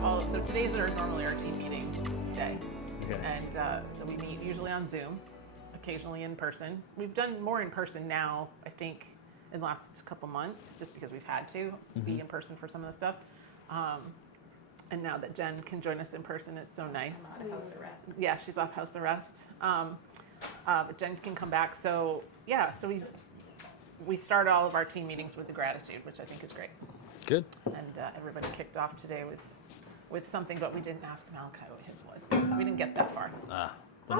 follow. So today's normally our team meeting day. Okay. And so we meet usually on Zoom, occasionally in person. We've done more in person now, I think, in the last couple months, just because we've had to be in person for some of the stuff. And now that Jen can join us in person, it's so nice. I'm on house arrest. Yeah, she's off house arrest. But Jen can come back. So yeah, so we start all of our team meetings with the gratitude, which I think is great. Good. And everybody kicked off today with something, but we didn't ask Malachi what his was. We didn't get that far. I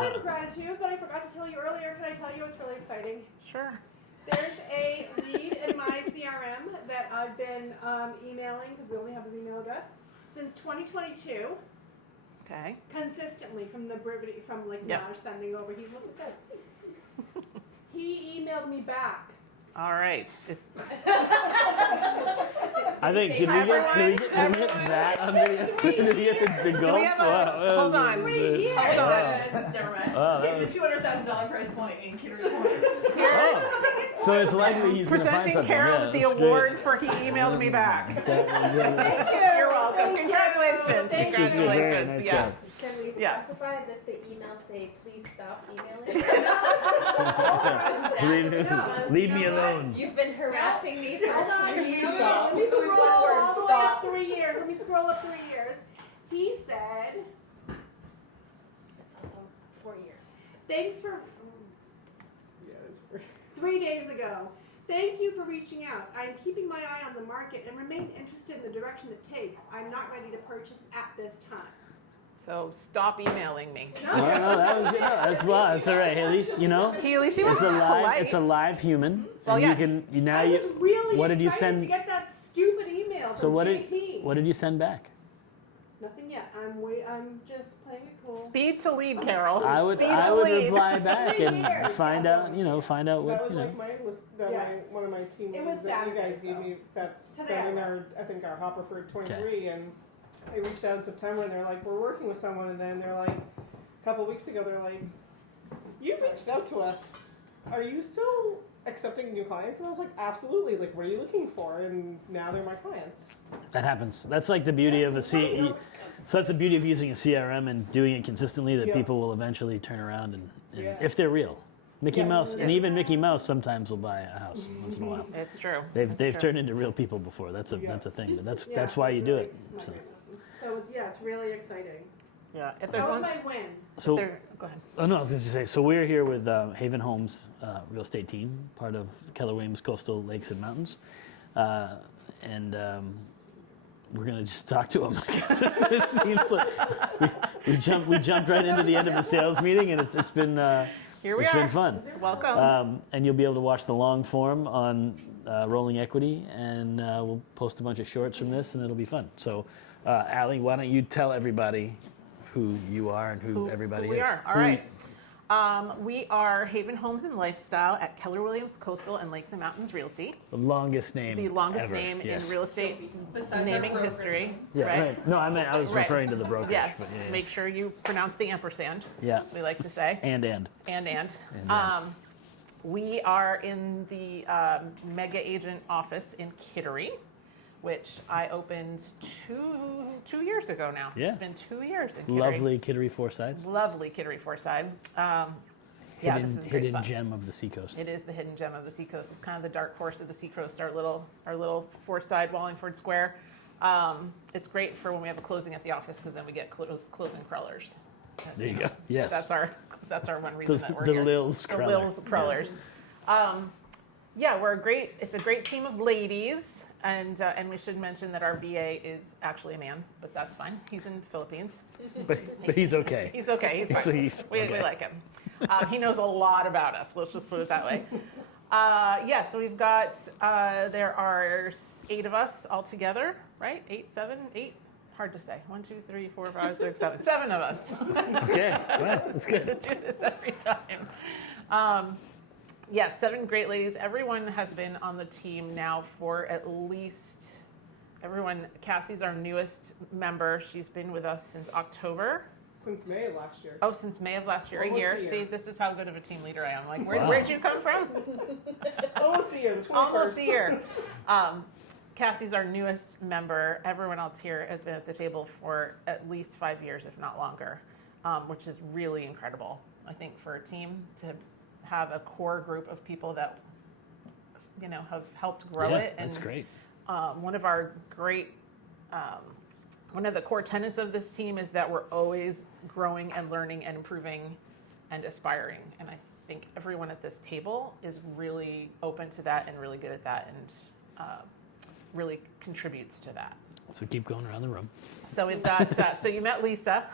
have gratitude that I forgot to tell you earlier. Can I tell you? It's really exciting. Sure. There's a lead in my CRM that I've been emailing, because we only have his email address, since 2022, Okay. consistently from Yep. now sending over. He's look at this. He emailed me back. All right. I think, did we get that on video? Did we get the goal? Do we have a, hold on. 3 years. Hold on. Never mind. Oh, that It's a $200,000 prize point in Kittery Corner. So it's likely he's going to find Presenting something. Carol Yeah, with the that's award great. for he emailed me back. Thank you. You're welcome. Thank you. Congratulations. Thank you. Congratulations. Very nice Yeah. job. Can we Yeah. specify that the email say, please stop emailing? Leave me alone. You've been harassing me for Hold on. 3 years. Stop. Let me scroll all the way Stop. up 3 years. Let me scroll up 3 years. He said, It's also 4 years. thanks for, Yeah, it's weird. 3 days ago. Thank you for reaching out. I'm keeping my eye on the market and remain interested in the direction it takes. I'm not ready to purchase at this time. So stop emailing me. No, that was good. No, that's all right. At least, you know, He at least he was it's a polite. live human. Well, and yeah. you can, I was really what did you excited send? to get that stupid email So from what JP. did you send back? Nothing yet. I'm just playing it cool. Speed to lead, Carol. I would Speed to lead. reply back 3 and years. find out what, That was you know. like my list. Yeah. One of my team It leads was that you Saturday, guys gave so. me. That's Today been in I our, I think our hopper for 23, and I reached out in September, and they're like, we're working with someone, and then they're like, a couple weeks ago, they're like, you reached out to us. Are you still accepting new clients? And I was like, absolutely. Like, what are you looking for? And now they're my clients. That happens. That's like the beauty of So that's the beauty of using a CRM and doing it consistently. That Yeah. people will eventually turn around and Yeah. if they're real. Mickey Yeah. Mouse, and Yeah. even Mickey Mouse sometimes will buy a house once in a while. It's true. They've It's true. turned into real people before. That's a Yeah. thing. But that's Yeah, why it's you do really it. my So, great lesson. So it's really exciting. Yeah. If That there's was one, my win. so go ahead. oh no, I was going to say. So we're here with Haven Homes real estate team, part of Keller Williams Coastal Lakes and Mountains, and we're going to just talk to them. It seems like we jumped right into the end of a sales meeting, and it's been Here we it's are. been fun. Welcome. And you'll be able to watch the long form on Rolling Equity, and we'll post a bunch of shorts from this, and it'll be fun. So, Allie, why don't you tell everybody who you are and who everybody we is? are. All right. We are Haven Homes and Lifestyle at Keller Williams Coastal and Lakes and Mountains Realty. The longest name. The longest ever. name Yes. in real estate Besides naming our brokerage. history. Yeah, right? right. No, I was Right. referring to the brokerage. Yes. but yeah, Make sure you pronounce the ampersand, yeah. as we like to say. And. And. And. We are in the mega agent office in Kittery, which I opened two years ago now. Yeah. It's been 2 years in Kittery. Lovely Kittery Four Sides. Lovely Kittery Fourside. Yeah, this is great hidden fun. gem of the Seacoast. It is the hidden gem of the Seacoast. It's kind of the dark horse of the Seacoast, our little Fourside Wallingford Square. It's great for when we have a closing at the office because then we get closing crawlers. There you go. Yes. That's our one reason that we're the here. Lils The Cruller. Lils Crawlers. Yeah, it's a great team of ladies, and we should mention that our VA is actually a man, but that's fine. He's in the Philippines. But he's okay. He's okay. He's fine. So he's We okay. like him. He knows a lot about us. Let's just put it that way. Yeah, so we've got, there are 8 of us all together, right? 8, 7, 8? Hard to say. 1, 2, 3, 4, 5, 6, 7. 7 of us. Okay. Well, that's to good. do this every time. Yeah, 7 great ladies. Everyone has been on the team now for at least, Cassie's our newest member. She's been with us since October. Since May of last year. Oh, since May of last year, Almost a a year. year. See, this is how good of a team leader I am. Like, Wow. where'd you come from? Almost a year, the 21st. Almost a year. Cassie's our newest member. Everyone else here has been at the table for at least 5 years, if not longer, which is really incredible. I think for a team to have a core group of people that, have helped grow it. That's great. One of our great, one of the core tenets of this team is that we're always growing and learning and improving and aspiring. And I think everyone at this table is really open to that and really good at that and really contributes to that. So keep going around the room. So we've got, so you met Lisa.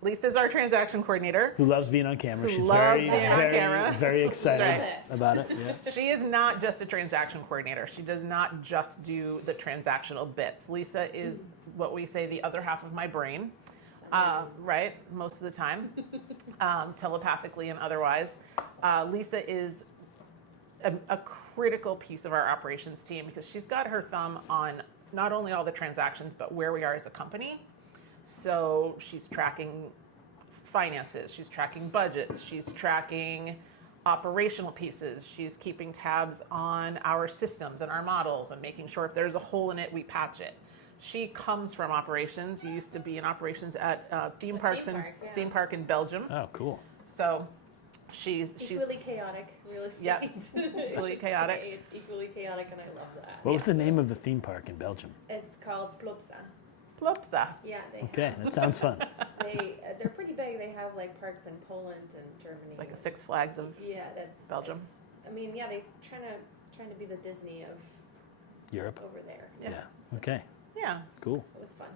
Lisa's our transaction coordinator. Who loves being on camera. Who She's loves very, being on very, camera. very excited That's about it. Yeah. She is not just a transaction coordinator. She does not just do the transactional bits. Lisa is what we say the other half of my brain, right? Most of the time, telepathically and otherwise. Lisa is a critical piece of our operations team because she's got her thumb on not only all the transactions, but where we are as a company. So she's tracking finances, she's tracking budgets, she's tracking operational pieces, she's keeping tabs on our systems and our models and making sure if there's a hole in it, we patch it. She comes from operations. You used to be in operations at theme park in Belgium. Oh, cool. So she's equally chaotic real estate. Yeah, equally chaotic. It's equally chaotic, and I love that. What was the name of the theme park in Belgium? It's called Plopsa. Plopsa. Yeah, they Okay, that sounds fun. they're pretty big. They have like parks in Poland and Germany. It's like a Six Flags of that's Belgium. They trying to be the Disney of Europe. over there. Yeah. Okay, Yeah. cool. It was fun.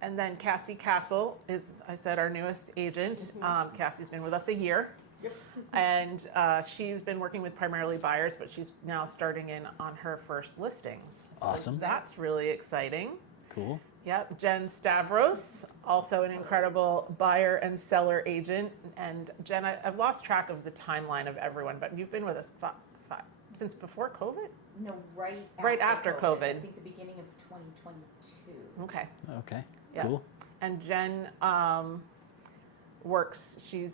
And then Cassie Castle is, I said, our newest agent. Cassie's been with us a year. Yep. And she's been working with primarily buyers, but she's now starting in on her first listings. Awesome. So that's really exciting. Cool. Yep. Jen Stavros, also an incredible buyer and seller agent. And Jen, I've lost track of the timeline of everyone, but you've been with us since before COVID? No, right after COVID. I think the beginning of 2022. Okay. Okay, Yeah. cool. And Jen works. She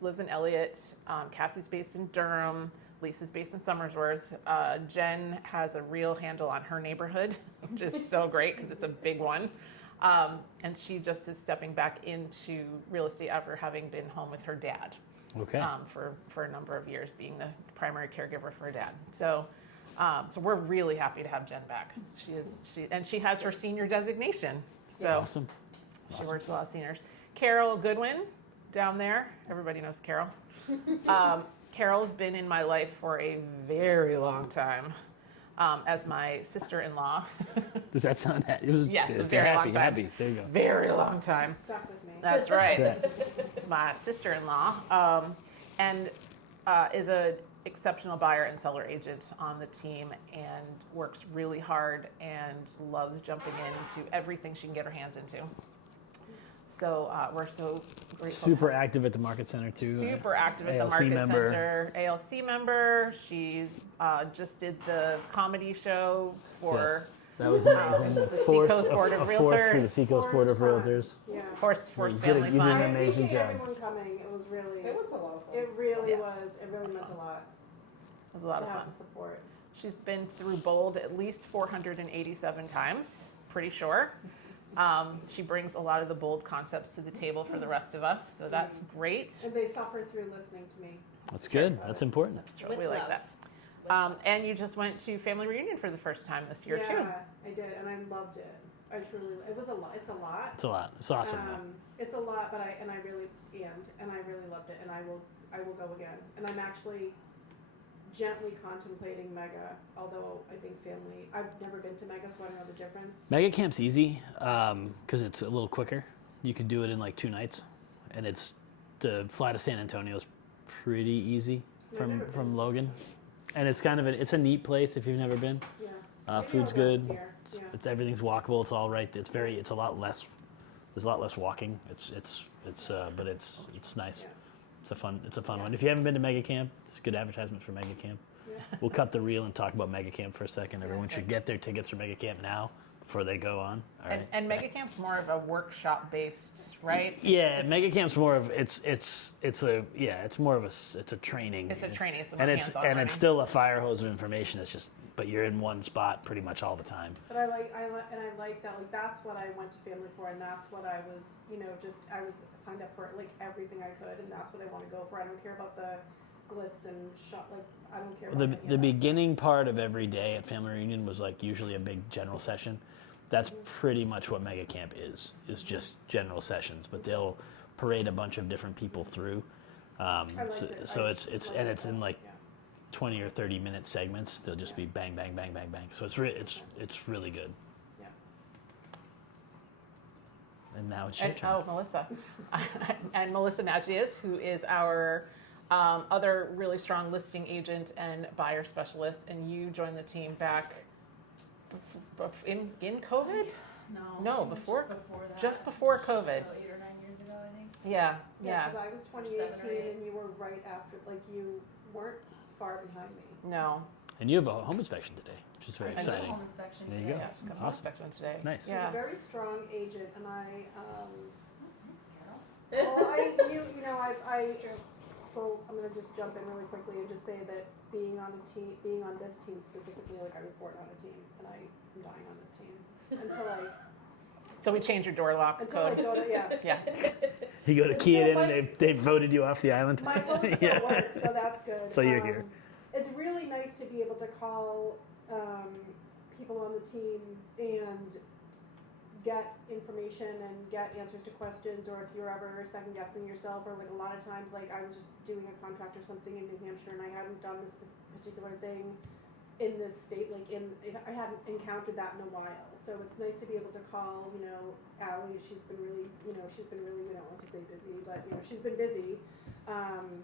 lives in Elliott. Cassie's based in Durham. Lisa's based in Somersworth. Jen has a real handle on her neighborhood, which is so great because it's a big one. And she just is stepping back into real estate after having been home with her dad Okay. for a number of years, being the primary caregiver for her dad. So we're really happy to have Jen back. She has her senior designation. So Awesome. she works with a lot of seniors. Carol Goodwin down there. Everybody knows Carol. Carol's been in my life for a very long time as my sister-in-law. Does that sound happy? It was Yes, a very long time. happy. There you go. Very long time. Stuck with me. That's right. Yeah. It's my sister-in-law and is an exceptional buyer and seller agent on the team and works really hard and loves jumping into everything she can get her hands into. So we're so grateful. Super active at the Market Center too. Super active at the ALC Market member. Center. ALC member. She's just did the comedy show for That was amazing. the Seacoast Board of a force for the Realtors. Seacoast Board of Realtors. Yeah. Force You did Family an Fun. amazing Appreciate job. everyone coming. It was really. It was a lot of fun. It really Yeah. was. It really meant a lot It was a lot to of have fun. the support. She's been through Bold at least 487 times, pretty sure. She brings a lot of the Bold concepts to the table for the rest of us, so that's great. And they suffered through listening to me. That's good. That's important. That's right. With We like love. that. And you just went to family reunion for the first time this year yeah, too. I did, and I loved it. I truly. It was a lot. It's a lot. It's a lot. It's awesome. It's a lot, but I really loved it, and I will go again. And I'm actually gently contemplating Mega, although I think family. I've never been to Mega, so I don't know the difference. Mega Camp's easy because it's a little quicker. You can do it in like 2 nights, and it's the fly to San Antonio is pretty easy from Logan, and it's kind of it's a neat place if you've never been. Yeah. Food's Maybe I'll go good. this year. Yeah. It's everything's walkable. It's all right. It's a lot less. There's a lot less walking. But it's nice. Yeah. It's a fun one. If you haven't been to Mega Camp, it's a good advertisement for Mega Camp. Yeah. We'll cut the reel and talk about Mega Camp for a second. Everyone should get their tickets for Mega Camp now before they go on. All right. And Mega Camp's more of a workshop based, right? Yeah, Mega Camp's more of it's more of a training. It's a training. It's about and it's hands-on and learning. it's still a fire hose of information. It's just but you're in one spot pretty much all the time. But I like that, like, that's what I went to family for, and that's what I was, I was signed up for, like, everything I could, and that's what I want to go for. I don't care about the glitz and shot, like, I don't care about any of The that beginning part of every day at family reunion was like usually a big general session. That's pretty much what Mega Camp is just general sessions, but they'll parade a bunch of different people through. So it's in like 20 or 30 minute segments. They'll just be bang, bang, bang, bang, bang. So it's really good. Yeah. And now it's your turn. Oh, Melissa. And Melissa Magias, who is our other really strong listing agent and buyer specialist, and you joined the team back in COVID? No, before that. just before COVID. So 8 or 9 years ago, I think. Yeah. Because I was 7 or 2018 8. and you were right after, like, you weren't far behind me. No. And you have a home inspection today, which is very I did a exciting. home inspection There you today. go. Yeah, just got Awesome. inspection today. Nice. She's Yeah. a very strong agent, and I, Thanks, Carol. well, I'm gonna just jump in really quickly and just say that being on this team specifically, like, I was born on a team, and I am dying on this team So we changed your door lock until I code. go to, yeah. Yeah. You go to key it in and they've voted you off the island. My code still Yeah. works, so that's good. So you're here. It's really nice to be able to call people on the team and get information and get answers to questions, or if you're ever second guessing yourself, or like a lot of times, like I was just doing a contract or something in New Hampshire and I hadn't done this particular thing in this state, like I hadn't encountered that in a while. So it's nice to be able to call, Allie. She's been really, we don't want to say busy, but she's been busy. And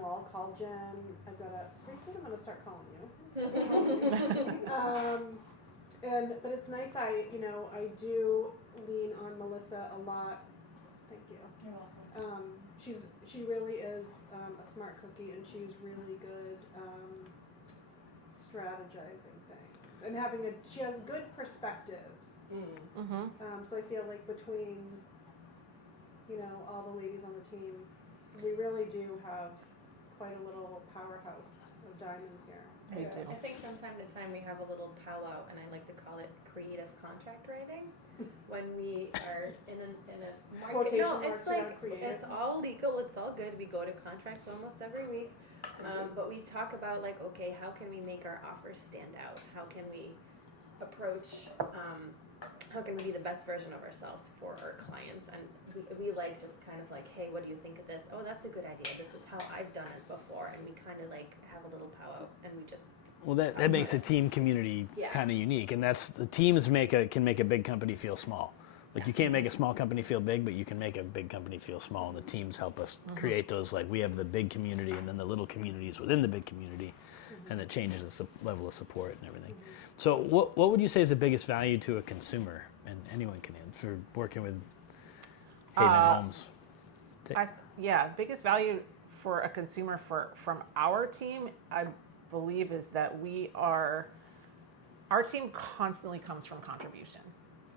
I'll call Jen. I've got pretty soon I'm gonna start calling you. But it's nice. I do lean on Melissa a lot. Thank you. You're welcome. She really is a smart cookie, and she's really good strategizing things and she has good perspectives. Mm-hmm. So I feel like between all the ladies on the team, we really do have quite a little powerhouse of diamonds here. We do. I think from time to time we have a little powwow, and I like to call it creative contract writing. When we are in a market, Quotation it's marks around like creative. it's all legal, it's all good. We go to contracts almost every week, but we talk about like, okay, how can we make our offers stand out? How can we approach? How can we be the best version of ourselves for our clients? And we like just kind of like, hey, what do you think of this? Oh, that's a good idea. This is how I've done it before, and we kind of like have a little powwow, and we just. Well, that makes a team community Yeah. kind of unique, and that's the teams can make a big company feel small. Like you can't make a small company feel big, but you can make a big company feel small, and the teams help us create those. Like we have the big community, and then the little communities within the big community, and it changes the level of support and everything. So, what would you say is the biggest value to a consumer, and anyone can for working with Haven Homes? Biggest value for a consumer from our team, I believe, is that our team constantly comes from contribution.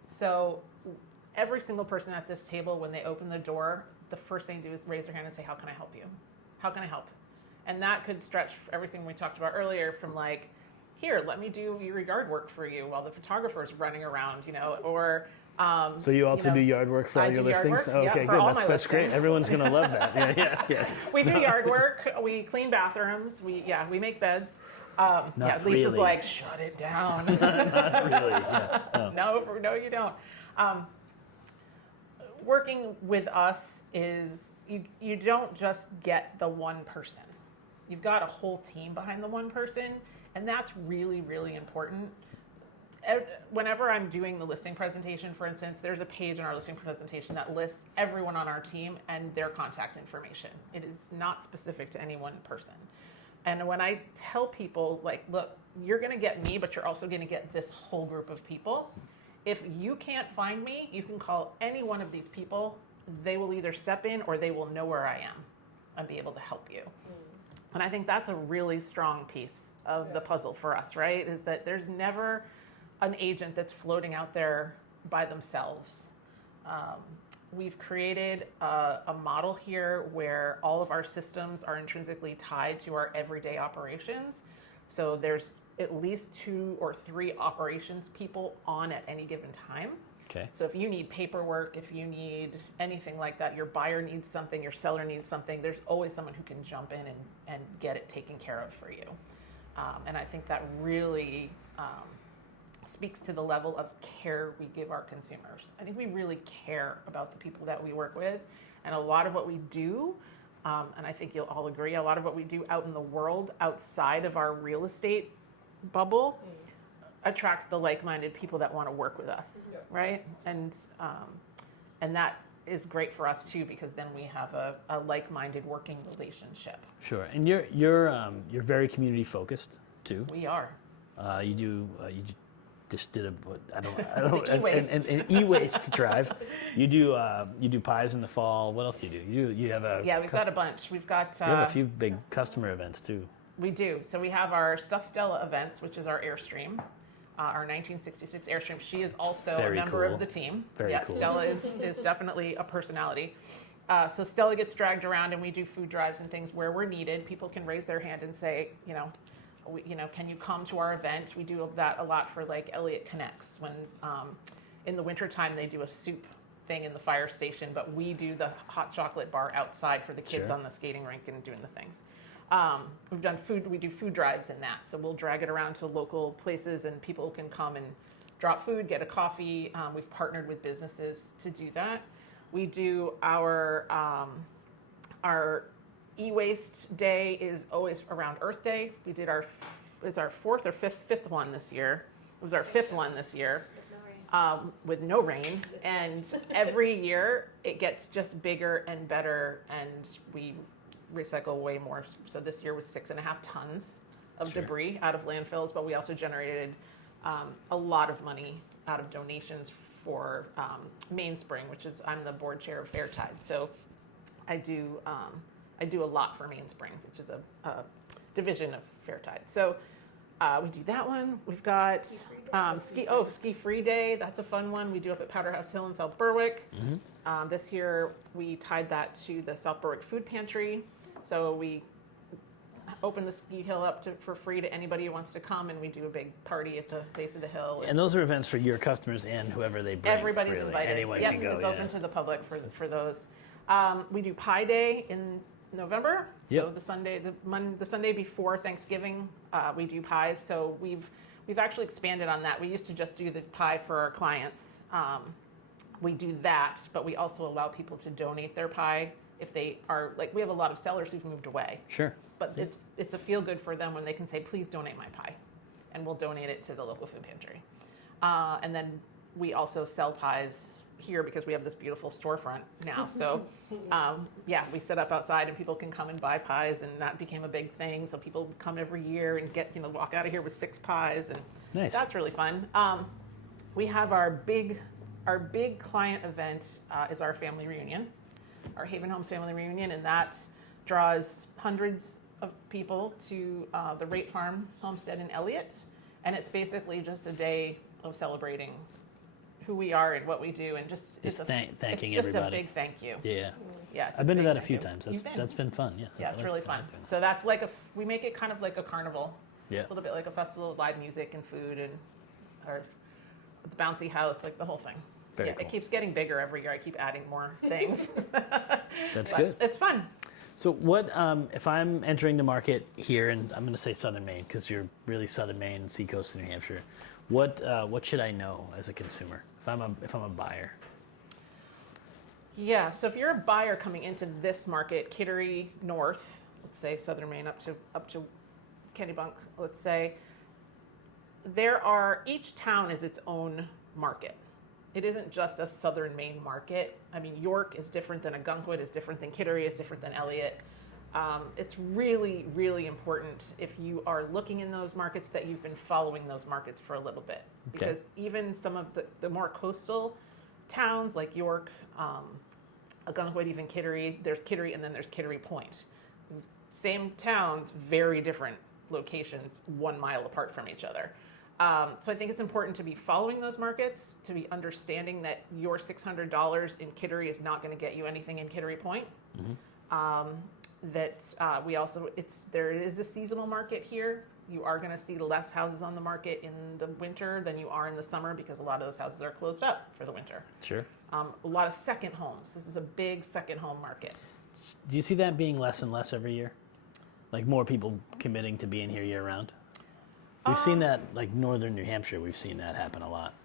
So every single person at this table, when they open the door, the first thing they do is raise their hand and say, how can I help you? How can I help? And that could stretch everything we talked about earlier from like, here, let me do your yard work for you while the photographer's running around, or So you also do yard work for all your listings? Work, Okay, for good. all That's my great. listings. Everyone's gonna love that. Yeah. We do yard work. We clean bathrooms. We make beds. Not Lisa's really. like, shut it down. Not really. Yeah. No, you don't. Working with us is you don't just get the one person. You've got a whole team behind the one person, and that's really, really important. Whenever I'm doing the listing presentation, for instance, there's a page in our listing presentation that lists everyone on our team and their contact information. It is not specific to any one person. And when I tell people, like, look, you're going to get me, but you're also going to get this whole group of people. If you can't find me, you can call any one of these people. They will either step in or they will know where I am and be able to help you. And I think that's a really strong piece of the puzzle for us, right? Is that there's never an agent that's floating out there by themselves. We've created a model here where all of our systems are intrinsically tied to our everyday operations. So there's at least 2 or 3 operations people on at any given time. Okay. So if you need paperwork, if you need anything like that, your buyer needs something, your seller needs something, there's always someone who can jump in and get it taken care of for you. And I think that really speaks to the level of care we give our consumers. I think we really care about the people that we work with. And a lot of what we do, and I think you'll all agree, a lot of what we do out in the world outside of our real estate bubble attracts the like-minded people that want to work with us, right? And that is great for us too, because then we have a like-minded working relationship. Sure. And you're very community focused too. We are. You just did E-waste. an e-waste drive. You do pies in the fall. What else do you do? You have a We've got a bunch. We've got you have a few big customer events too. We do. So we have our Stuff Stella events, which is our Airstream, our 1966 Airstream. She is also Very a member cool. of the team. Very cool. Stella is definitely a personality. So Stella gets dragged around, and we do food drives and things where we're needed. People can raise their hand and say, can you come to our event? We do that a lot for like Elliott Connects when in the wintertime they do a soup thing in the fire station, but we do the hot chocolate bar outside for the kids Sure. on the skating rink and doing the things. We've done we do food drives in that. So we'll drag it around to local places and people can come and drop food, get a coffee. We've partnered with businesses to do that. We do our e-waste day is always around Earth Day. We did our 4th or 5th one this year. It was our 5th one this year. With no rain, and every year it gets just bigger and better, and we recycle way more. So this year was 6.5 tons of Sure. debris out of landfills, but we also generated a lot of money out of donations for Maine Spring, which is I'm the board chair of Fairtide. So I do a lot for Maine Spring, which is a division of Fairtide. So we do that one. We've got Ski Free Day. That's a fun one. We do up at Powderhouse Hill in South Berwick. Mm-hmm. This year we tied that to the South Berwick Food Pantry. So we open the ski hill up for free to anybody who wants to come, and we do a big party at the base of the hill. And those are events for your customers and whoever they bring. Everybody's really. invited. Anyone Yep, can go. it's yeah. open to the public for those. We do Pie Day in November. Yep. So the Sunday before Thanksgiving, we do pies. So we've actually expanded on that. We used to just do the pie for our clients. We do that, but we also allow people to donate their pie if they are we have a lot of sellers who've moved away. Sure. But it's a feel good for them when they can say, please donate my pie, and we'll donate it to the local food pantry. And then we also sell pies here because we have this beautiful storefront now. So we set up outside and people can come and buy pies, and that became a big thing. So people come every year and get walk out of here with 6 pies, and Nice. that's really fun. We have our big client event is our family reunion, our Haven Homes family reunion, and that draws hundreds of people to the Rate Farm homestead in Elliott, and it's basically just a day of celebrating who we are and what we do, and just thanking it's just everybody. a big thank you. Yeah. Yeah, it's I've been to big that a thank few you. times. You've been. That's been fun. Yeah. Yeah, it's I really like fun. doing that. So that's we make it kind of like a carnival. Yeah. It's a little bit like a festival with live music and food and or the bouncy house, like the whole thing. Very yeah, cool. It keeps getting bigger every year. I keep adding more things. That's But good. It's fun. So what if I'm entering the market here, and I'm going to say Southern Maine because you're really Southern Maine, Seacoast, and New Hampshire. What should I know as a consumer if I'm a buyer? Yeah, so if you're a buyer coming into this market, Kittery North, let's say Southern Maine up to Kennebunk, let's say, each town is its own market. It isn't just a Southern Maine market. I mean, York is different than Ogunquit, is different than Kittery, is different than Elliott. It's really, really important if you are looking in those markets that you've been following those markets for a little bit. Because even some of the more coastal towns like York, Ogunquit, even Kittery, there's Kittery and then there's Kittery Point. Same towns, very different locations, 1 mile apart from each other. So I think it's important to be following those markets, to be understanding that your $600 in Kittery is not going to get you anything in Kittery Point. that there is a seasonal market here. You are going to see less houses on the market in the winter than you are in the summer because a lot of those houses are closed up for the winter. Sure. A lot of second homes. This is a big second home market. Do you see that being less and less every year? Like more people committing to being here year round? We've seen that, like northern New Hampshire, we've seen that happen a lot.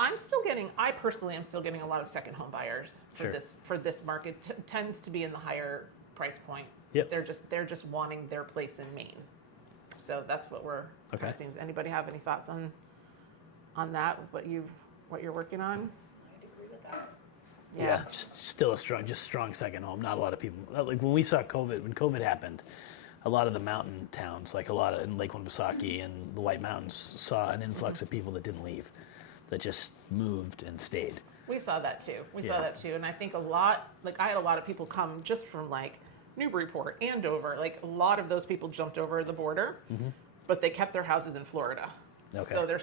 I personally am still getting a lot of second home buyers for this market. Tends to be in the higher price point. Yep. They're just wanting their place in Maine. So that's what we're Okay. seeing. Does anybody have any thoughts on that? What you're working on? I'd agree with that. Yeah, just still strong second home. Not a lot of people. Like when we saw COVID, when COVID happened, a lot of the mountain towns, like a lot of in Lake Winnipesaukee and the White Mountains, saw an influx of people that didn't leave, that just moved and stayed. We saw that too. Yeah. And I think I had a lot of people come just from like Newburyport, Andover. Like a lot of those people jumped over the border, but they kept their houses in Florida. Okay. So they're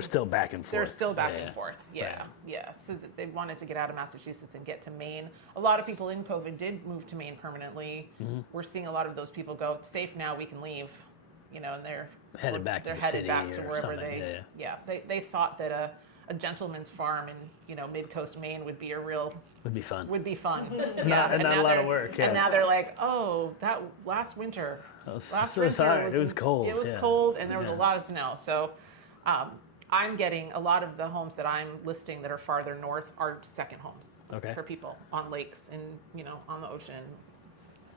still back and forth. They're still back Yeah. and forth. Yeah, Right. yeah. So they wanted to get out of Massachusetts and get to Maine. A lot of people in COVID did move to Maine permanently. We're seeing a lot of those people go, safe now, we can leave. And they're Headed back to they're the headed city back to or wherever something. they thought that a gentleman's farm in mid-coast Maine would be Would be fun. and not a now lot of they're- work, yeah. And now they're like, oh, that last winter. I was Last so winter sorry. It was cold. It was yeah. cold, and there was Yeah. a lot of snow. So, I'm getting a lot of the homes that I'm listing that are farther north are second homes Okay. for people on lakes and on the ocean,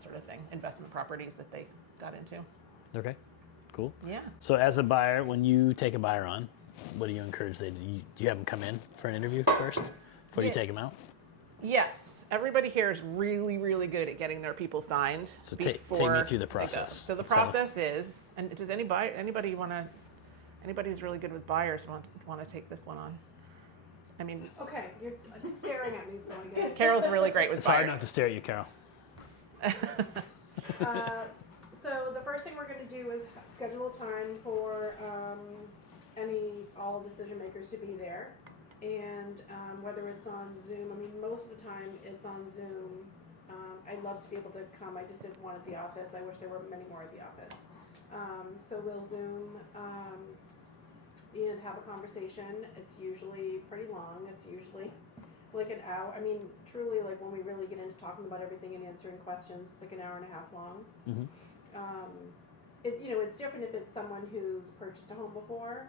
sort of thing. Investment properties that they got into. Okay, cool. Yeah. So as a buyer, when you take a buyer on, what do you encourage they do? Do you have them come in for an interview first before you Yeah. take them out? Yes, everybody here is really, really good at getting their people signed. So take me before through the they go. process. So the process is, and does anybody who's really good with buyers want to take this one on? I mean, Okay, you're staring at me, so I guess. Carol's really great with It's hard buyers. not to stare at you, Carol. So the first thing we're going to do is schedule a time for all decision makers to be there, and whether it's on Zoom. I mean, most of the time it's on Zoom. I'd love to be able to come. I just didn't want at the office. I wish there were many more at the office. So we'll Zoom and have a conversation. It's usually pretty long. It's usually like an hour. I mean, truly, like when we really get into talking about everything and answering questions, it's like an hour and a half long. Mhm. It's different if it's someone who's purchased a home before,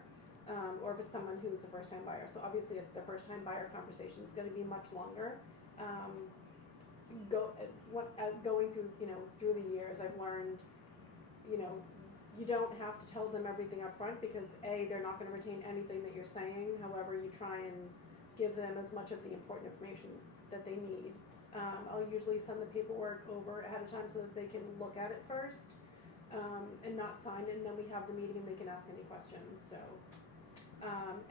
or if it's someone who's a first-time buyer. So obviously, if the first-time buyer conversation is going to be much longer. Going through through the years, I've learned, you don't have to tell them everything up front because they're not going to retain anything that you're saying. However, you try and give them as much of the important information that they need. I'll usually send the paperwork over ahead of time so that they can look at it first and not sign it, and then we have the meeting and they can ask any questions. So,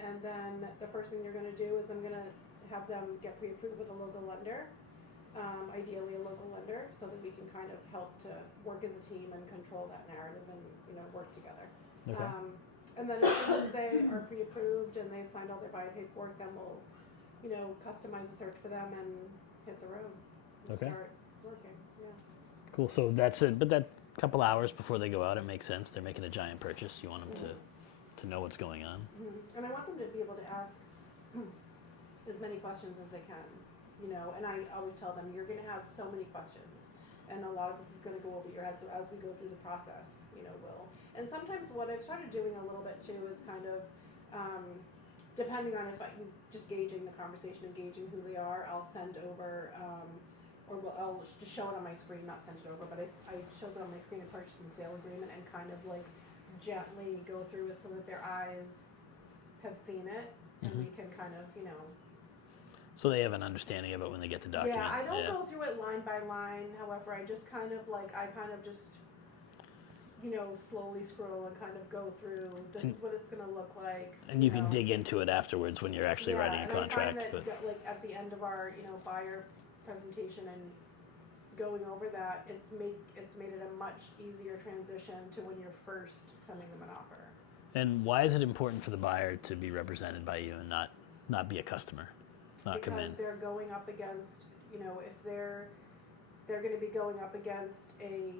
and then the first thing you're going to do is I'm going to have them get pre-approved with a local lender, ideally a local lender, so that we can kind of help to work as a team and control that narrative and work together. Okay. And then as soon as they are pre-approved and they've signed all their buy paperwork, then we'll customize the search for them and hit the road and Okay. start working. Yeah. Cool. So that's it. But that couple hours before they go out, it makes sense. They're making a giant purchase. You want them to know what's going on. And I want them to be able to ask as many questions as they can, and I always tell them, you're going to have so many questions, and a lot of this is going to go over your head, so as we go through the process, and sometimes what I've started doing a little bit too is kind of, depending on if I'm just gauging the conversation and gauging who they are, I'll send over, I'll just show it on my screen, not send it over, but I show it on my screen, a purchase and sale agreement, and kind of like gently go through it so that their eyes have seen it, and we can kind of, So they have an understanding of it when they get the document. Yeah, I don't go through it line by line. However, I just kind of just, slowly scroll and kind of go through. This is what it's going to look like. And you can dig into it afterwards when you're actually writing a and contract. I find But that, like at the end of our, buyer presentation and going over that, it's made it a much easier transition to when you're first sending them an offer. and why is it important for the buyer to be represented by you and not be a customer, not come in? Because they're going up against, if they're they're going to be going up against a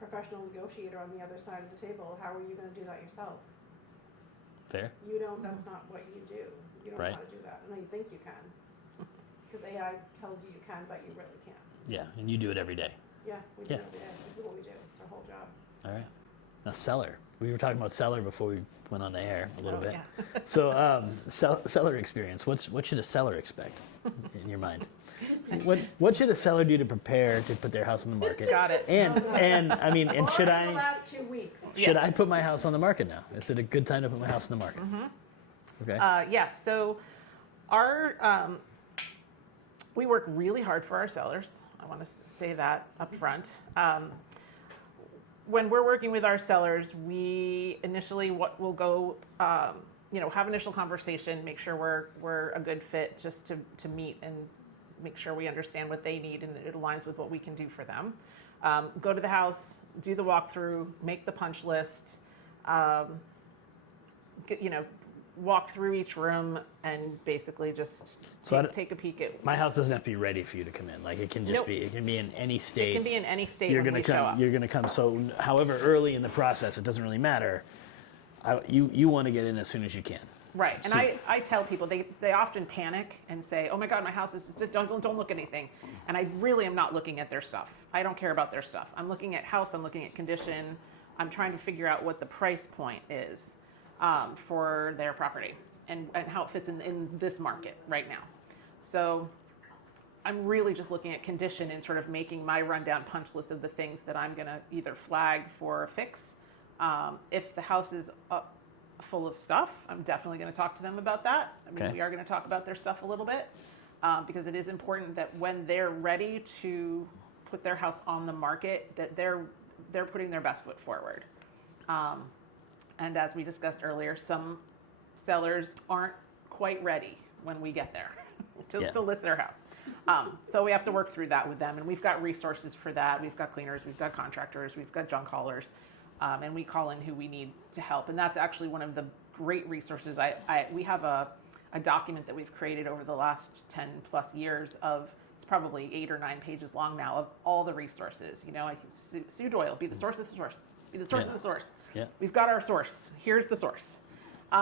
professional negotiator on the other side of the table. How are you going to do that yourself? Fair. You don't. That's not what you do. You don't Right. know how to do that. And you think you can, because AI tells you can, but you really can't. Yeah, and you do it every day. Yeah, we do Yeah. it every day. This is what we do. It's our whole job. All right. Now, seller. We were talking about seller before we went on the air a little Oh, bit. yeah. So, seller experience. What should a seller expect in your mind? What should a seller do to prepare to put their house on the market? Got it. And I mean, and should Or in the I last 2 weeks. should I put my house on the market now? Is it a good time to put my house on the market? Okay. Yeah, so our we work really hard for our sellers. I want to say that up front. When we're working with our sellers, we initially we'll go, have initial conversation, make sure we're a good fit, just to meet and make sure we understand what they need and it aligns with what we can do for them. Go to the house, do the walkthrough, make the punch list, walk through each room and basically just take a peek at. My house doesn't have to be ready for you to come in. Like it can just Nope. be. It can be in any state. It can be in any state You're when gonna we show come. up. You're gonna come. So, however early in the process, it doesn't really matter. You want to get in as soon as you can. Right, and So- I tell people they often panic and say, "Oh my God, my house is don't look at anything," and I really am not looking at their stuff. I don't care about their stuff. I'm looking at house. I'm looking at condition. I'm trying to figure out what the price point is for their property and how it fits in this market right now. So I'm really just looking at condition and sort of making my rundown punch list of the things that I'm going to either flag for a fix. If the house is full of stuff, I'm definitely going to talk to them about that. I mean, Okay. we are going to talk about their stuff a little bit because it is important that when they're ready to put their house on the market, that they're putting their best foot forward. And as we discussed earlier, some sellers aren't quite ready when we get there to list their house. So we have to work through that with them, and we've got resources for that. We've got cleaners, we've got contractors, we've got junk haulers, and we call in who we need to help. And that's actually one of the great resources. We have a document that we've created over the last 10 plus years of, it's probably 8 or 9 pages long now, of all the resources. Like Sue Doyle, be the source of the source. Be the source of the source. Yeah. We've got our source. Here's the source. We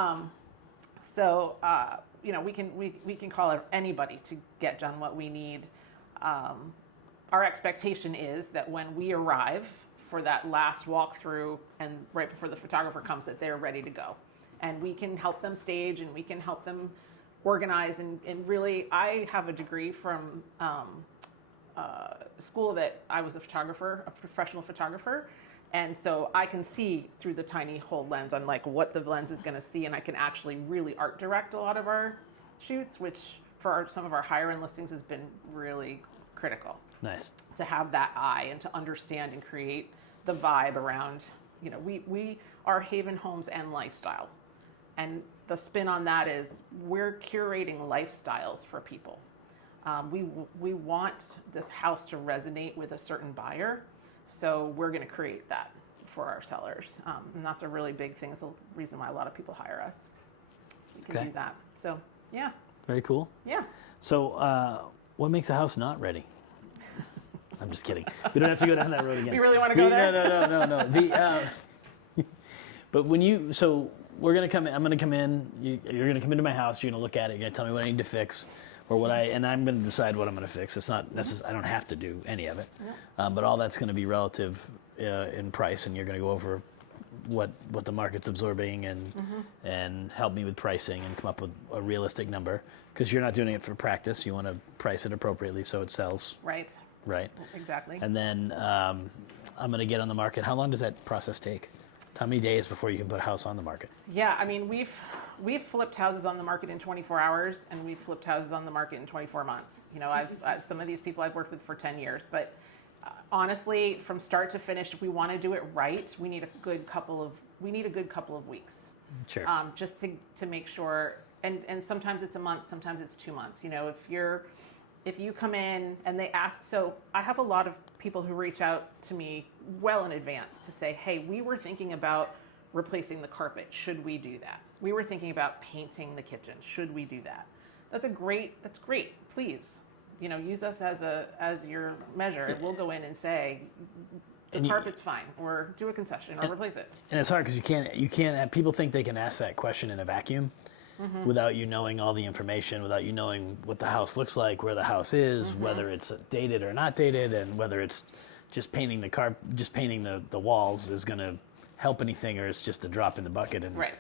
can call anybody to get done what we need. Our expectation is that when we arrive for that last walkthrough and right before the photographer comes, that they're ready to go. And we can help them stage and we can help them organize. And really, I have a degree from school that I was a professional photographer. And so I can see through the tiny hole lens on like what the lens is going to see, and I can actually really art direct a lot of our shoots, which for some of our higher end listings has been really critical. Nice. To have that eye and to understand and create the vibe around, we are Haven Homes and Lifestyle. And the spin on that is we're curating lifestyles for people. We want this house to resonate with a certain buyer. So we're going to create that for our sellers. And that's a really big thing. It's a reason why a lot of people hire us. So we can do that. So, yeah. Very cool. Yeah. So, what makes a house not ready? I'm just kidding. We don't have to go down that road again. You really want to go there? No. But we're going to come in. I'm going to come in. You're going to come into my house. You're going to look at it. You're going to tell me what I need to fix. And I'm going to decide what I'm going to fix. It's not necessary. I don't have to do any of it, but all that's going to be relative in price, and you're going to go over what the market's absorbing and help me with pricing and come up with a realistic number, because you're not doing it for practice. You want to price it appropriately so it sells. Right. Exactly. And then I'm going to get on the market. How long does that process take? How many days before you can put a house on the market? Yeah, I mean, we've flipped houses on the market in 24 hours, and we've flipped houses on the market in 24 months. I've some of these people I've worked with for 10 years, but honestly, from start to finish, if we want to do it right, we need a good couple of weeks. Sure. Just to make sure, and sometimes it's a month, sometimes it's 2 months. If you come in and they ask, so I have a lot of people who reach out to me well in advance to say, hey, we were thinking about replacing the carpet. Should we do that? We were thinking about painting the kitchen. Should we do that? That's great. Please use us as your measure. We'll go in and say the And carpet's fine, or do a concession, or replace it. And it's hard because you can't. People think they can ask that question in a vacuum, without you knowing all the information, without you knowing what the house looks like, where the house is, whether it's dated or not dated, and whether it's just painting the walls is going to help anything, or it's just a drop in the bucket. And Right.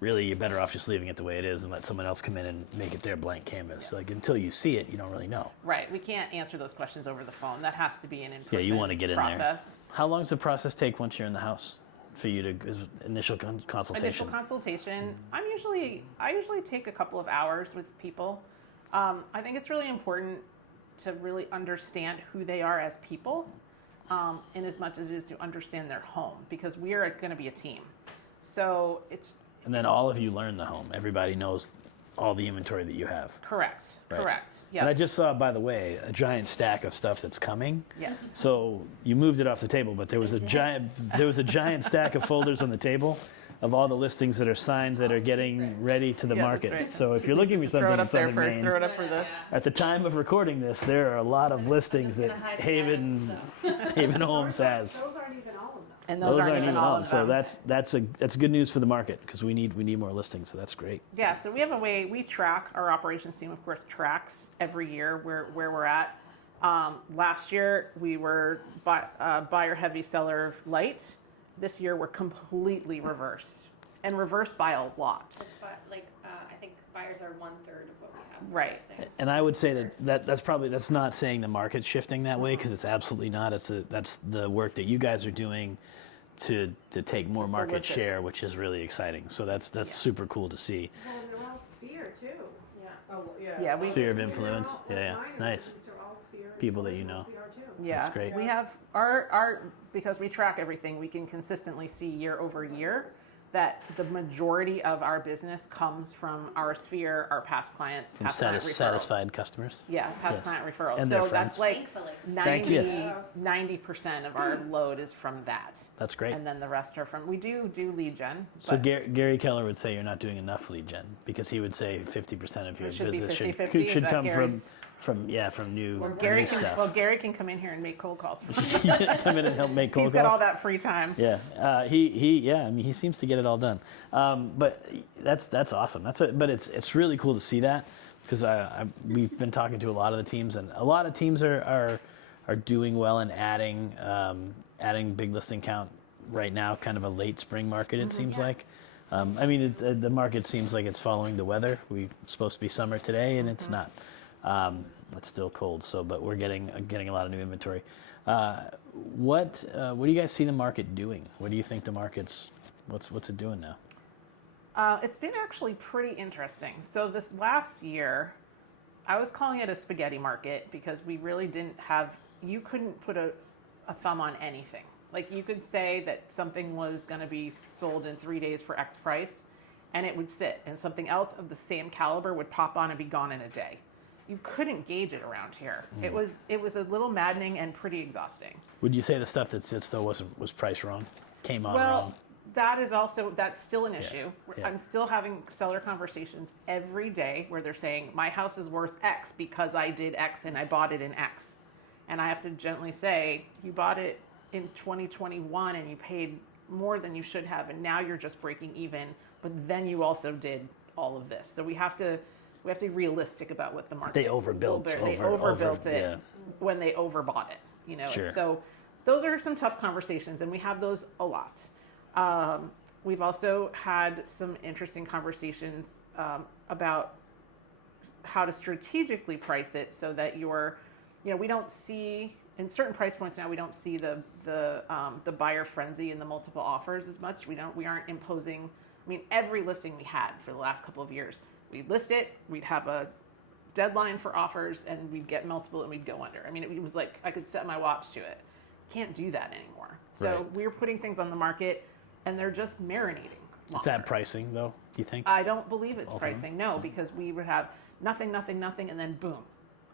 really, you're better off just leaving it the way it is and let someone else come in and make it their blank canvas. Like, until you see it, you don't really know. Right. We can't answer those questions over the phone. That has to be an in-person Yeah, you want to get in process. there. How long does the process take once you're in the house for you to initial consultation? Initial consultation. I usually take a couple of hours with people. I think it's really important to really understand who they are as people, in as much as it is to understand their home, because we are going to be a team. So it's And then all of you learn the home. Everybody knows all the inventory that you have. correct. Right. Correct. Yeah. And I just saw, by the way, a giant stack of stuff that's coming. Yes. So you moved it off the table, but there was a giant stack of folders on the table of all the listings that are signed that are getting ready to the Yeah, that's market. right. So if you're looking for Just throw something it in up there Southern Maine, throw it up for the. at the time of recording this, there are a lot of listings that gonna hide Haven Homes has. Those aren't even all of them. And those aren't even all of So them. that's good news for the market, because we need more listings. So that's great. Yeah, so we have a way, we track, our operations team, of course, tracks every year where we're at. Last year, we were buyer heavy, seller light. This year, we're completely reversed, and reversed by a lot. It's I think buyers are 1/3 of what we have. Right. listings. And I would say that's not saying the market's shifting that way, because it's absolutely not. That's the work that you guys are doing to take more To market solicit. share, which is really exciting. So that's super cool to see. Well, and they're all sphere too. Yeah. Oh, yeah. Yeah, we- Sphere of They're influence. all- Yeah, mine are- nice. these are all sphere. People that you know. Sphere too. Yeah, That's great. we have our because we track everything. We can consistently see year over year that the majority of our business comes from our sphere, our past clients, From past client referrals. satisfied customers. Yeah, past Yes. client referrals. And So their that's friends. like Thankfully. 90% of our load is from that. That's great. And then the rest are from, we do lead gen. So but Gary Keller would say you're not doing enough lead gen, because he would say 50% of your It should be business 50-50. Is should that come Gary's? from new, Gary new can, stuff. well, Gary can come in here and make cold calls for me. Come in and help make cold He's calls. got all that free time. Yeah, he seems to get it all done. But that's awesome. But it's really cool to see that, because we've been talking to a lot of the teams, and a lot of teams are doing well in adding big listing count right now. Kind of a late spring market, it seems like. I mean, the market seems like it's following the weather. We're supposed to be summer today, and it's not. It's still cold. So, but we're getting a lot of new inventory. What do you guys see the market doing? What do you think the market's what's it doing now? It's been actually pretty interesting. So this last year, I was calling it a spaghetti market, because we really didn't have, you couldn't put a thumb on anything. Like, you could say that something was going to be sold in 3 days for X price, and it would sit, and something else of the same caliber would pop on and be gone in a day. You couldn't gauge it around here. It was a little maddening and pretty exhausting. Would you say the stuff that sits though was priced wrong? Came on Well, wrong? that's still an issue. Yeah. I'm still having seller conversations every day where they're saying, my house is worth X because I did X and I bought it in X. And I have to gently say, you bought it in 2021 and you paid more than you should have, and now you're just breaking even, but then you also did all of this. So we have to be realistic about what the market They overbuilt. They overbuilt it Yeah. when they overbought it, Sure. And so those are some tough conversations, and we have those a lot. We've also had some interesting conversations about how to strategically price it so that we don't see, in certain price points now, we don't see the buyer frenzy and the multiple offers as much. We aren't imposing. I mean, every listing we had for the last couple of years, we'd list it, we'd have a deadline for offers, and we'd get multiple and we'd go under. I mean, it was like I could set my watch to it. Can't do that anymore. So Right. we're putting things on the market, and they're just marinating. Is that pricing though? Do you think? I don't believe it's Ultimately? pricing. No, because we would have nothing, and then boom,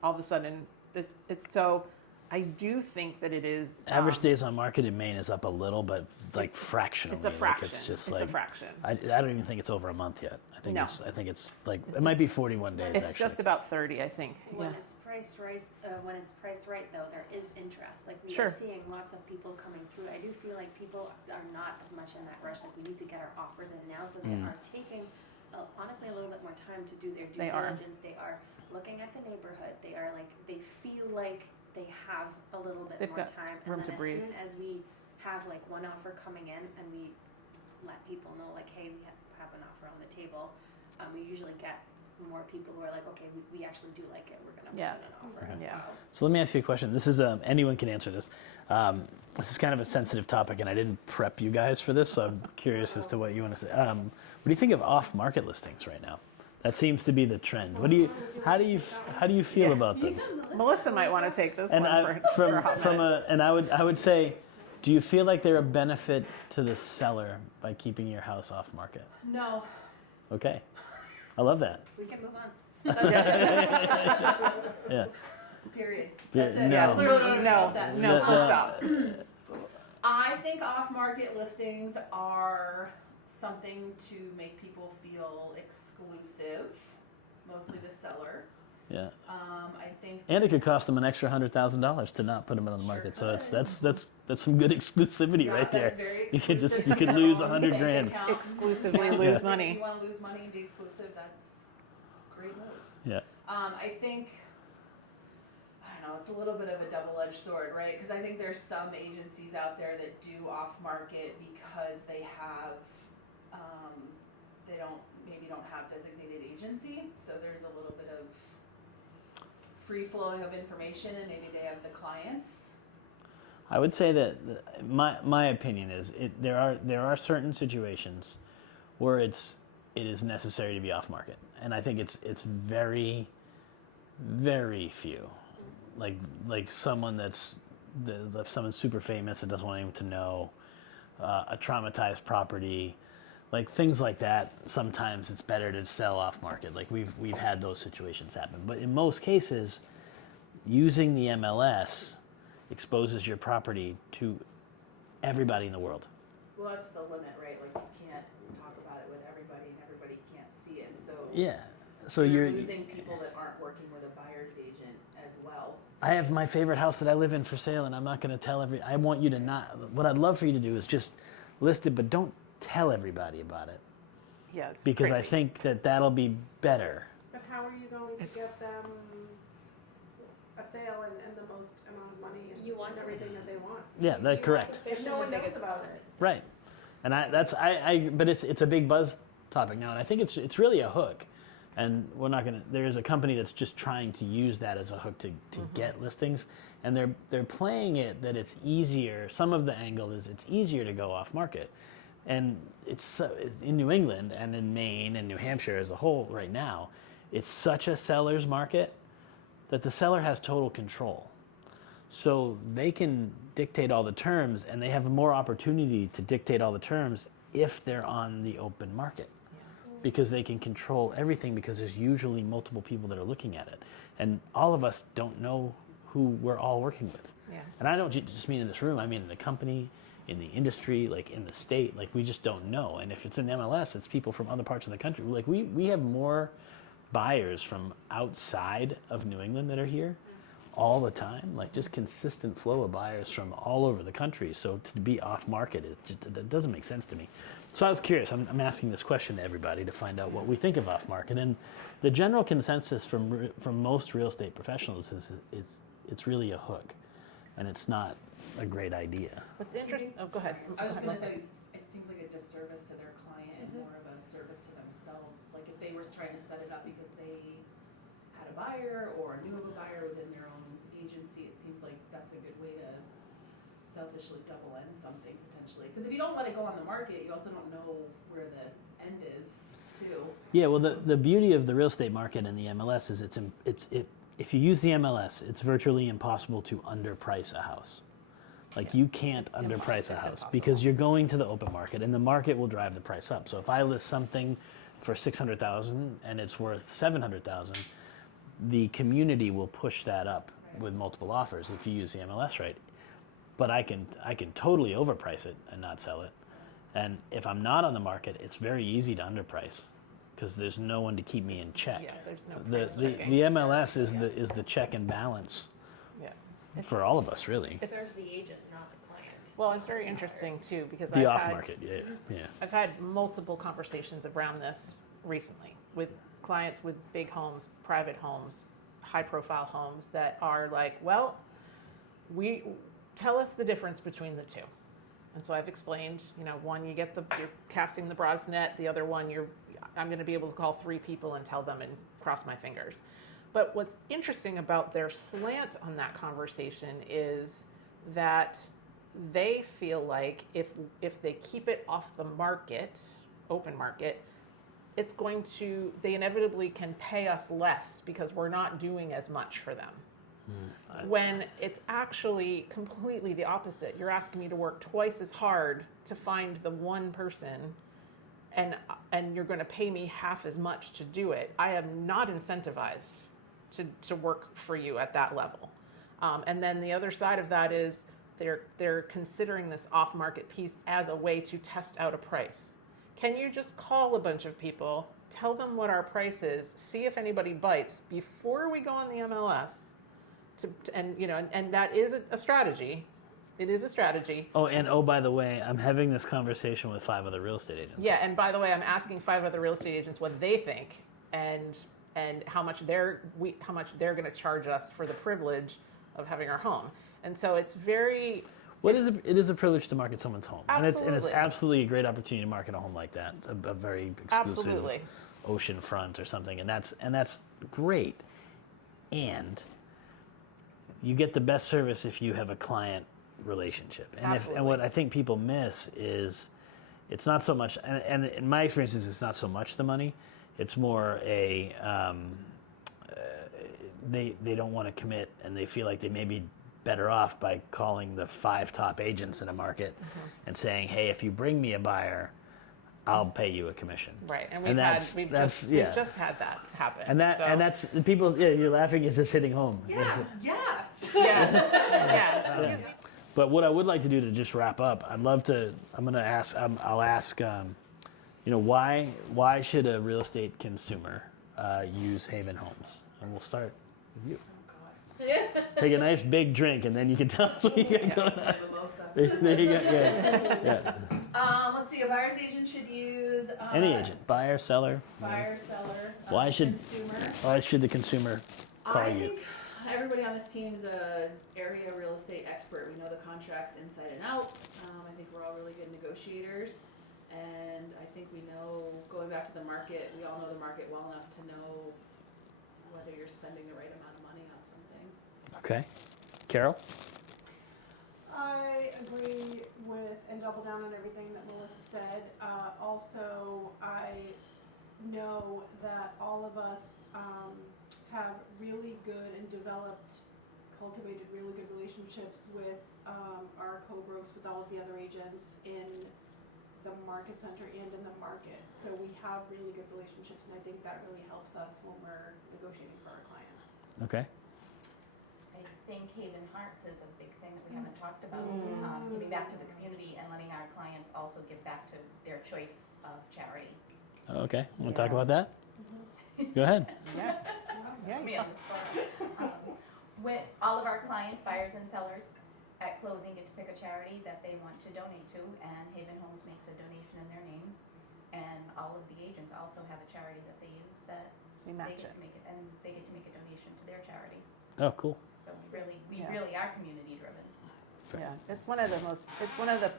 all of a sudden it's so. I do think that it is Average days on market in Maine is up a little, but like fractionally. It's a fraction. Like it's just It's like a fraction. I don't even think it's over a month yet. No. I think it's like it might be 41 days. It's actually. just about 30, I think. When Yeah. it's priced right, though, there is interest. Like we Sure. are seeing lots of people coming through. I do feel like people are not as much in that rush. Like we need to get our offers in now, so they are taking, honestly, a little bit more time to do their due They are. diligence. They are looking at the neighborhood. They are like they feel like they have a little bit They've more got time. And room then to as breathe. soon as we have like one offer coming in, and we let people know like, hey, we have an offer on the table. We usually get more people who are like, okay, we actually do like it. We're going to put Yeah. in an offer as Yeah. well. So let me ask you a question. This is anyone can answer this. This is kind of a sensitive topic, and I didn't prep you guys for this, so I'm curious as to what you want to say. What do you think of off-market listings right now? That seems to be the trend. How do you feel about them? Melissa might want to take this And one for a hot minute. I would say, do you feel like they're a benefit to the seller by keeping your house off market? No. Okay, I love that. We can move on. Yeah. Period. Yeah, That's it. no. No, full stop. I think off-market listings are something to make people feel exclusive, mostly the seller. Yeah. I think. And it could cost them an extra $100,000 to not put them on the market. So that's some good exclusivity right there. That's very You could exclusive. you could lose $100 Bank grand. account. Exclusively If lose you money. want to lose money and be exclusive, that's a great move. Yeah. I think, I don't know, it's a little bit of a double-edged sword, right? Because I think there's some agencies out there that do off-market because they have, maybe don't have designated agency, so there's a little bit of free flowing of information, and maybe they have the clients. I would say that my opinion is there are certain situations where it is necessary to be off market, and I think it's very, very few, like someone that's someone super famous and doesn't want anyone to know, a traumatized property, like things like that. Sometimes it's better to sell off market. Like we've had those situations happen, but in most cases, using the MLS exposes your property to everybody in the world. Well, that's the limit, right? Like you can't talk about it with everybody, and everybody can't see it. So Yeah. So you're losing people that aren't working with a buyer's agent as well. I have my favorite house that I live in for sale, and I'm not going to tell I want you to not. What I'd love for you to do is just list it, but don't tell everybody about it, Yes. because I think that'll be better. But how are you going to get them a sale and the most amount of money and You want everything that they want? Yeah, that's correct. If no one knows about it. Right. And but it's a big buzz topic now, and I think it's really a hook. And we're not gonna. There's a company that's just trying to use that as a hook to get listings, and they're playing it that it's easier. Some of the angle is it's easier to go off market, and it's in New England and in Maine and New Hampshire as a whole right now. It's such a seller's market that the seller has total control, so they can dictate all the terms, and they have more opportunity to dictate all the terms if they're on the open market. Because they can control everything, because there's usually multiple people that are looking at it. And all of us don't know who we're all working with. Yeah. And I don't just mean in this room, I mean in the company, in the industry, like in the state, like we just don't know. And if it's an MLS, it's people from other parts of the country. Like we have more buyers from outside of New England that are here all the time, like just consistent flow of buyers from all over the country. So to be off market, it doesn't make sense to me. So I was curious. I'm asking this question to everybody to find out what we think of off market. And the general consensus from most real estate professionals is it's really a hook, and it's not a great idea. What's interesting? Oh, go ahead. I was just going to say, it seems like a disservice to their client and more of a service to themselves. Like if they were trying to set it up because they had a buyer or knew of a buyer within their own agency, it seems like that's a good way to selfishly double end something potentially. Because if you don't let it go on the market, you also don't know where the end is too. Yeah, well, the beauty of the real estate market and the MLS is if you use the MLS, it's virtually impossible to underprice a house. Like you can't underprice a house because you're going to the open market, and the market will drive the price up. So if I list something for $600,000 and it's worth $700,000, the community will push that up with multiple offers if you use the MLS right. But I can totally overprice it and not sell it. And if I'm not on the market, it's very easy to underprice because there's no one to keep me in check. Yeah, there's no The price checking. the MLS is the check and balance Yeah. for all of us, really. It serves the agent, not the client. Well, it's very interesting too because The I've off had, market, yeah. I've had multiple conversations around this recently with clients with big homes, private homes, high profile homes that are like, well, we tell us the difference between the two. And so I've explained, one, you're casting the broadest net, the other one, I'm going to be able to call 3 people and tell them and cross my fingers. But what's interesting about their slant on that conversation is that they feel like if they keep it off the market, open market, they inevitably can pay us less because we're not doing as much for them. When it's actually completely the opposite. You're asking me to work twice as hard to find the one person, and you're going to pay me half as much to do it. I am not incentivized to work for you at that level. And then the other side of that is they're considering this off-market piece as a way to test out a price. Can you just call a bunch of people, tell them what our price is, see if anybody bites before we go on the MLS? And that is a strategy. It is a strategy. Oh, by the way, I'm having this conversation with 5 other real estate agents. Yeah, and by the way, I'm asking 5 other real estate agents what they think and how much they're going to charge us for the privilege of having our home. And so it's very. It is a privilege to market someone's home, Absolutely. and it's absolutely a great opportunity to market a home like that, a very exclusive Absolutely. ocean front or something, and that's great. And you get the best service if you have a client relationship. And what I think people miss is it's not so much, and in my experience is it's not so much the money. It's more they don't want to commit, and they feel like they may be better off by calling the 5 top agents in a market and saying, hey, if you bring me a buyer, I'll pay you a commission. Right, and we've just had that happen. And that's the people. Yeah, you're laughing is just hitting home. Yeah. yeah. But what I would like to do to just wrap up, I'll ask, why should a real estate consumer use Haven Homes? And we'll start with you. Take a nice big drink, and then you can tell us what you got going on. There you go. Yeah. Let's see. A buyer's agent should use Any agent, buyer, seller. Buyer, seller. Why should the consumer call I you? think everybody on this team is a area real estate expert. We know the contracts inside and out. I think we're all really good negotiators, and I think we know, going back to the market, we all know the market well enough to know whether you're spending the right amount of money on something. Okay, Carol. I agree with and double down on everything that Melissa said. Also, I know that all of us have really good and cultivated really good relationships with our co-broks, with all of the other agents in the market center and in the market. So we have really good relationships, and I think that really helps us when we're negotiating for our clients. Okay. I think Haven Hearts is a big thing we haven't talked about. Giving back to the community and letting our clients also give back to their choice of charity. Okay. Want to talk about that? Go ahead. Put me on the spot. When all of our clients, buyers and sellers, at closing get to pick a charity that they want to donate to, and Haven Homes makes a donation in their name. And all of the agents also have a charity that they use that We they match get it. to make it, and they get to make a donation to their charity. Oh, cool. So we really are community driven. Yeah, it's one of the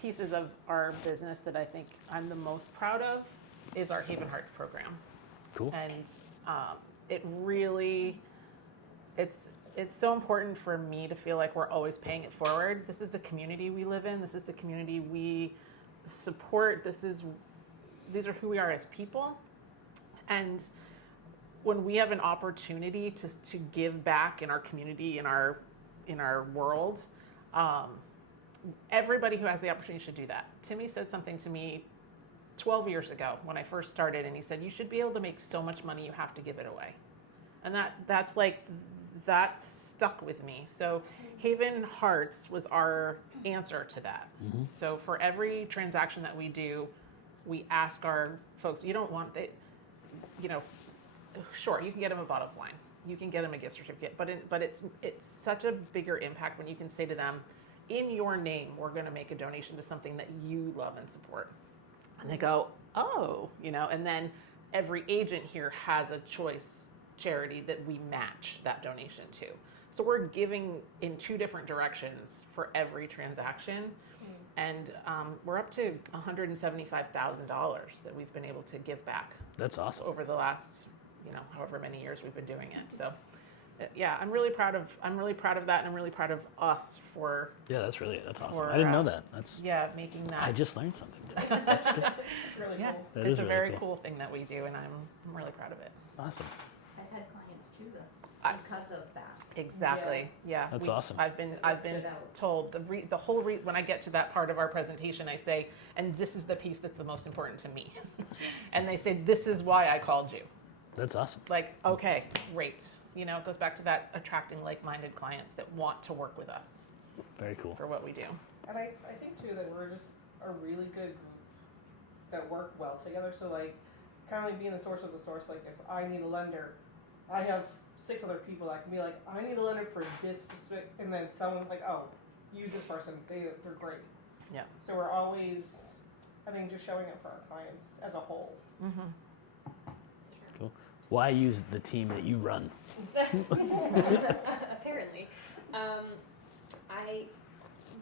pieces of our business that I think I'm the most proud of is our Haven Hearts program. Cool. And it really, it's so important for me to feel like we're always paying it forward. This is the community we live in. This is the community we support. These are who we are as people. And when we have an opportunity to give back in our community, in our world, everybody who has the opportunity should do that. Timmy said something to me 12 years ago when I first started, and he said, you should be able to make so much money you have to give it away. And that's like that stuck with me. So Haven Hearts was our answer to that. So for every transaction that we do, we ask our folks, you don't want it, you know, sure, you can get them a bottle of wine, you can get them a gift certificate, but it's such a bigger impact when you can say to them, in your name, we're going to make a donation to something that you love and support. And they go, oh, you know, and then every agent here has a choice charity that we match that donation to. So we're giving in two different directions for every transaction. And we're up to $175,000 that we've been able to give back. That's awesome. Over the last, you know, however many years we've been doing it. So, yeah, I'm really proud of that, and I'm really proud of us for. Yeah, that's awesome. I didn't know that. That's making that. I just learned something today. That's good. It's really Yeah, cool. That it's is a really very cool. cool thing that we do, and I'm really proud of it. Awesome. I've had clients choose us I- because of that. Exactly. Yeah. That's awesome. I've been stood out. told the whole when I get to that part of our presentation, I say, and this is the piece that's the most important to me, and they say, this is why I called you. That's awesome. Like, okay, great. You know, it goes back to that attracting like-minded clients that want to work with us Very cool. for what we do. And I think too that we're just a really good group that work well together. So like, kind of like being the source of the source. Like if I need a lender, I have 6 other people that can be like, I need a lender for this specific, and then someone's like, oh, use this person. They're great. Yeah. So we're always, I think, just showing up for our clients as a whole. Cool. Why use the team that you run? Apparently. I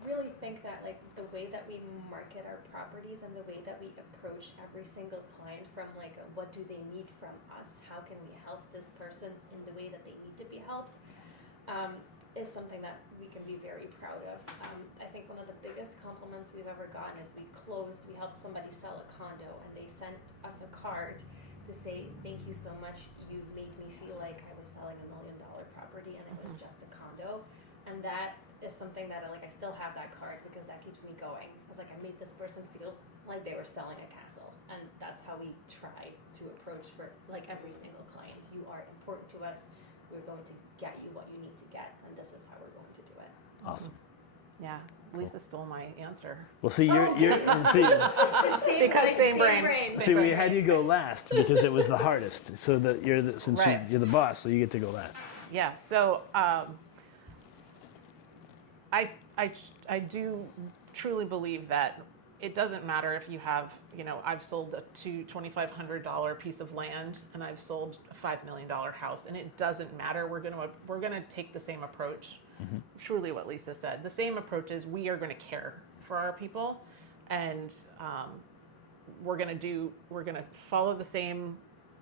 really think that like the way that we market our properties and the way that we approach every single client from like what do they need from us, how can we help this person in the way that they need to be helped, is something that we can be very proud of. I think one of the biggest compliments we've ever gotten is we helped somebody sell a condo and they sent us a card to say, thank you so much, you made me feel like I was selling $1 million property and it was just a condo. And that is something that I still have that card because that keeps me going. I was like, I made this person feel like they were selling a castle. And that's how we try to approach for like every single client. You are important to us. We're going to get you what you need to get, and this is how we're going to do it. Awesome. Yeah. Lisa stole my answer. Well, see, you're see, Because same brain. see, we had you go last because it was the hardest. So that since Right. you're the boss, so you get to go last. Yeah. So I do truly believe that it doesn't matter if you have, you know, I've sold a $2,500 piece of land and I've sold a $5 million house, and it doesn't matter. We're gonna take the same approach. Truly, what Lisa said. The same approach is we are going to care for our people, and we're going to follow the same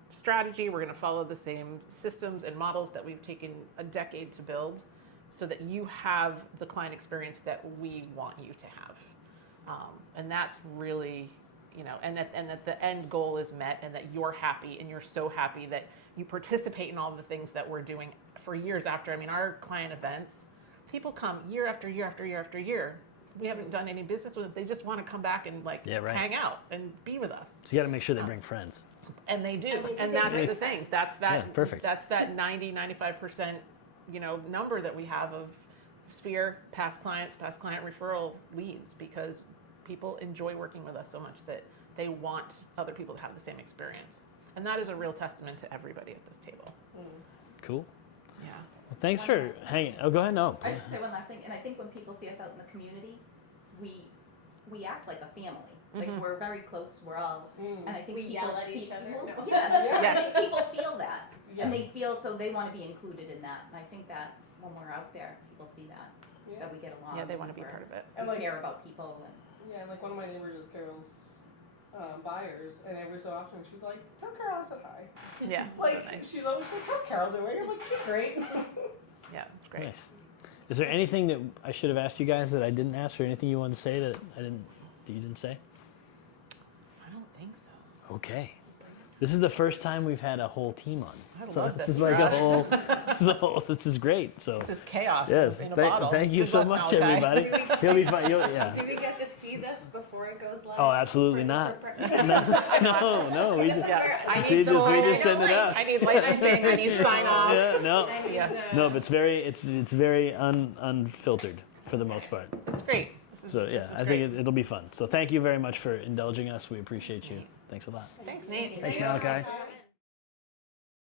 strategy. We're going to follow the same systems and models that we've taken a decade to build, so that you have the client experience that we want you to have. And that's really, you know, and that the end goal is met, and that you're happy, and you're so happy that you participate in all the things that we're doing for years after. I mean, our client events, people come year after year after year after year. We haven't done any business with them. They just want to come back and hang out and be with us. So you got to make sure they bring friends. And they do. And they do. And that's the thing. That's that. Yeah, perfect. That's that 90-95%, you know, number that we have of Sphere past client referral leads, because people enjoy working with us so much that they want other people to have the same experience. And that is a real testament to everybody at this table. Cool. Yeah. Well, thanks for hanging. Oh, go ahead. No. I should say one last thing, and I think when people see us out in the community, we act like a family. Like we're very close. We're all, and I think We people yell at each other. Well, No. yes, Yes. I think people feel that, Yeah. and they feel so they want to be included in that. And I think that when we're out there, people see that Yeah. that we get along. Yeah, they and want to be we're- part of it. And We like, care about people, and yeah, like one of my neighbors is Carol's buyers, and every so often she's like, "Tell Carol I said hi." Yeah. Like so nice. she's always like, "How's Carol doing?" I'm like, "She's great." Yeah, it's great. Nice. Is there anything that I should have asked you guys that I didn't ask, or anything you wanted to say that you didn't say? I don't think so. Okay. This is the first time we've had a whole team on. I So love this this is like for a us. whole. This is great. So This is chaos yes, in a bottle. thank you Good so luck, much, Malachi. everybody. He'll be fine. Yeah. Do we get to see this before it goes live? Oh, absolutely For- not. for- No. We just. Yeah, I See, need just, we some- just send it out. I need licensing. I need sign off. Yeah, no, I need Yeah. to- no, but it's very unfiltered for the most part. It's great. This is, So this yeah, is I great. think it'll be fun. So thank you very much for indulging us. We appreciate you. Thanks a lot. Thanks, Nate. Thanks, Thank you. Malachi.